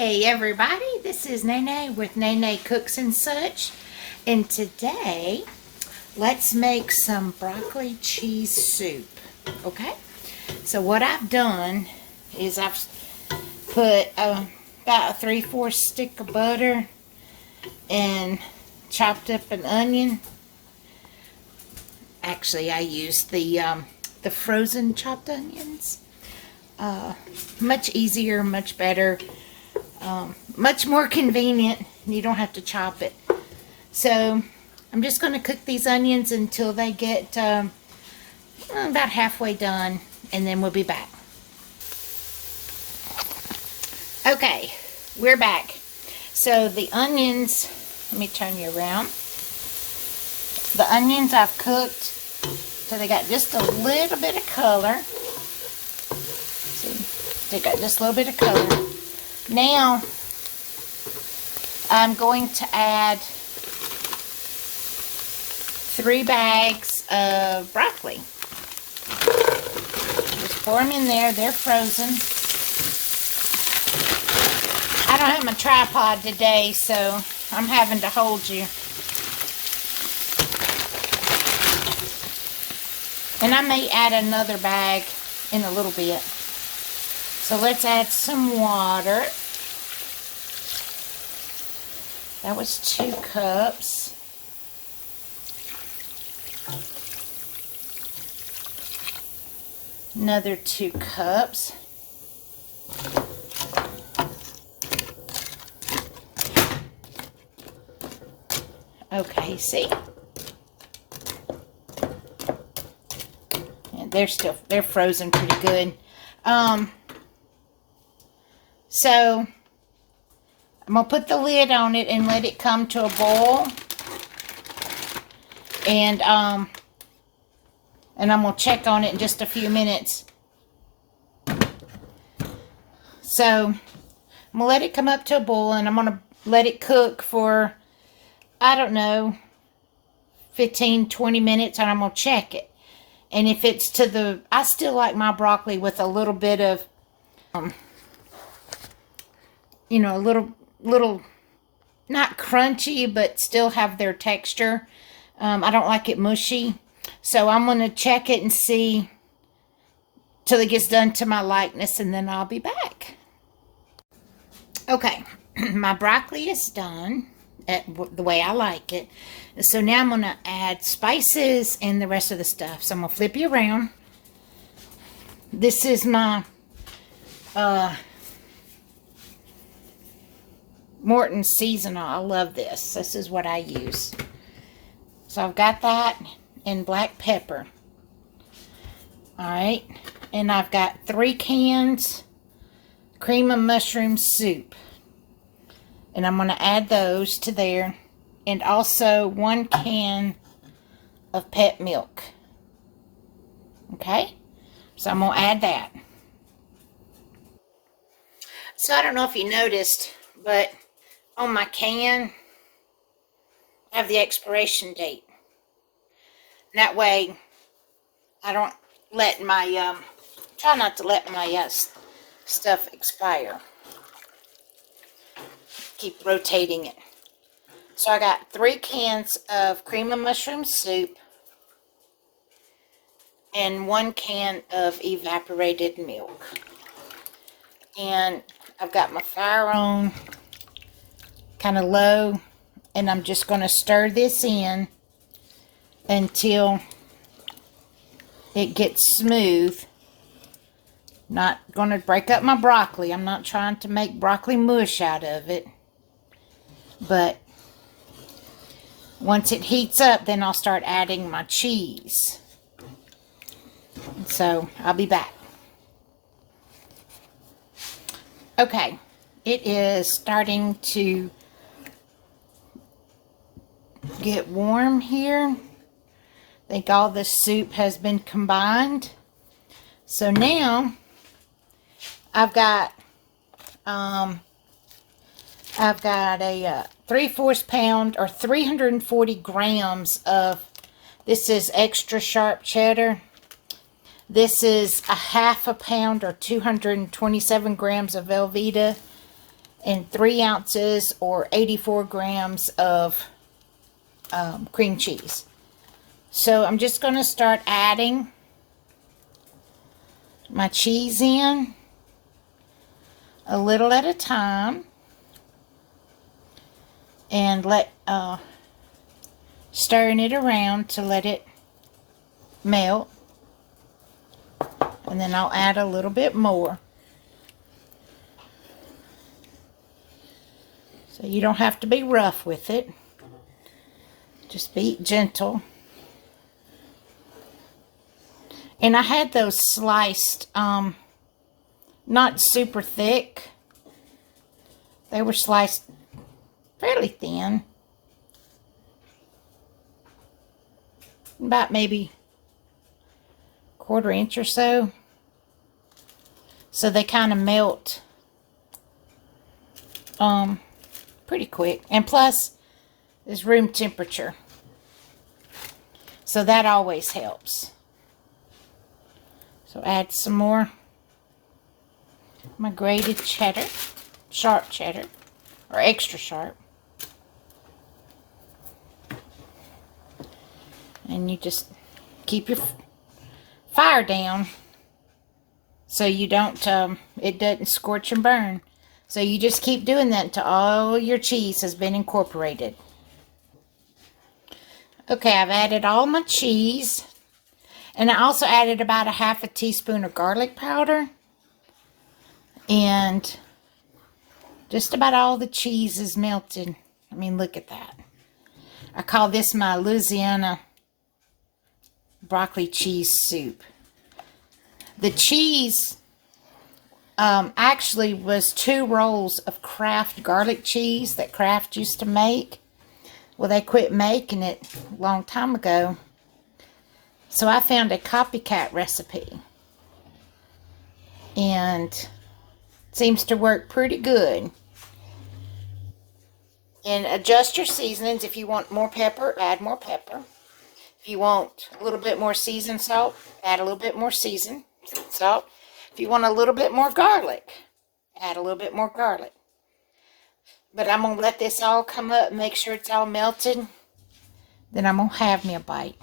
Hey everybody, this is Nene with Nene Cooks and Such, and today let's make some broccoli cheese soup. Okay, so what I've done is I've put about a 3/4 stick of butter and chopped up an onion. Actually, I used the frozen chopped onions. Much easier, much better, much more convenient. You don't have to chop it. So I'm just going to cook these onions until they get about halfway done, and then we'll be back. Okay, we're back. So the onions, let me turn you around. The onions I've cooked so they got just a little bit of color. See, they got just a little bit of color. Now I'm going to add 3 bags of broccoli. Just pour them in there. They're frozen. I don't have my tripod today, so I'm having to hold you. And I may add another bag in a little bit. So let's add some water. That was 2 cups. Another 2 cups. Okay, see? And they're frozen pretty good. So I'm going to put the lid on it and let it come to a boil. And I'm going to check on it in just a few minutes. So I'm going to let it come up to a boil, and I'm going to let it cook for, I don't know, 15-20 minutes, and I'm going to check it. And if it's I still like my broccoli with a little bit of, a little, not crunchy, but still have their texture. I don't like it mushy. So I'm going to check it and see till it gets done to my likeness, and then I'll be back. Okay, my broccoli is done the way I like it. So now I'm going to add spices and the rest of the stuff. So I'm going to flip you around. This is my Morton Seasonal. I love this. This is what I use. So I've got that and black pepper. Alright. And I've got 3 cans cream of mushroom soup. And I'm going to add those to there. And also 1 can of pet milk. Okay? So I'm going to add that. So I don't know if you noticed, but on my can, I have the expiration date. That way, I don't let my, try not to let my stuff expire. Keep rotating it. So I got 3 cans of cream of mushroom soup and 1 can of evaporated milk. And I've got my fire on kind of low, and I'm just going to stir this in until it gets smooth. Not going to break up my broccoli. I'm not trying to make broccoli mush out of it. But once it heats up, then I'll start adding my cheese. So I'll be back. Okay, it is starting to get warm here. I think all the soup has been combined. So now I've got a 3/4 pound or 340 grams of, this is extra sharp cheddar. This is a 1/2 pound or 227 grams of Velveeta. and 3 ounces or 84 grams of cream cheese. So I'm just going to start adding my cheese in a little at a time, and stirring it around to let it melt. And then I'll add a little bit more. So you don't have to be rough with it. Just be gentle. And I had those sliced, not super thick. They were sliced fairly thin. About maybe 1/4 inch or so. So they kind of melt pretty quick. And plus, it's room temperature. So that always helps. So add some more my grated cheddar, sharp cheddar, or extra sharp. And you just keep your fire down so you don't, it doesn't scorch and burn. So you just keep doing that until all your cheese has been incorporated. Okay, I've added all my cheese. And I also added about 1/2 teaspoon of garlic powder. And just about all the cheese is melted. I mean, look at that. I call this my Louisiana broccoli cheese soup. The cheese actually was 2 rolls of Kraft garlic cheese that Kraft used to make. Well, they quit making it a long time ago. So I found a copycat recipe. And it seems to work pretty good. And adjust your seasonings. If you want more pepper, add more pepper. If you want a little bit more seasoned salt, add a little bit more seasoned salt. If you want a little bit more garlic, add a little bit more garlic. But I'm going to let this all come up and make sure it's all melted. Then I'm going to have me a bite.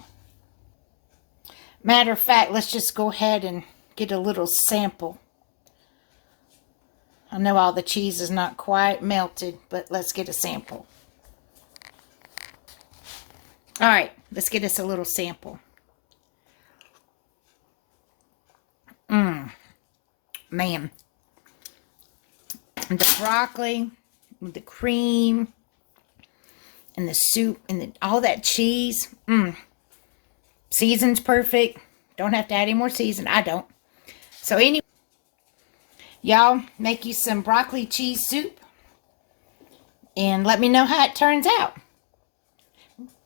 Matter of fact, let's just go ahead and get a little sample. I know all the cheese is not quite melted, but let's get a sample. All right, let's get us a little sample. Man. And the broccoli with the cream and the soup and all that cheese. Season's perfect. Don't have to add any more season. I don't. So anyway, y'all make you some broccoli cheese soup and let me know how it turns out.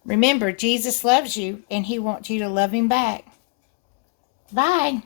Remember, Jesus loves you and he wants you to love him back. Bye.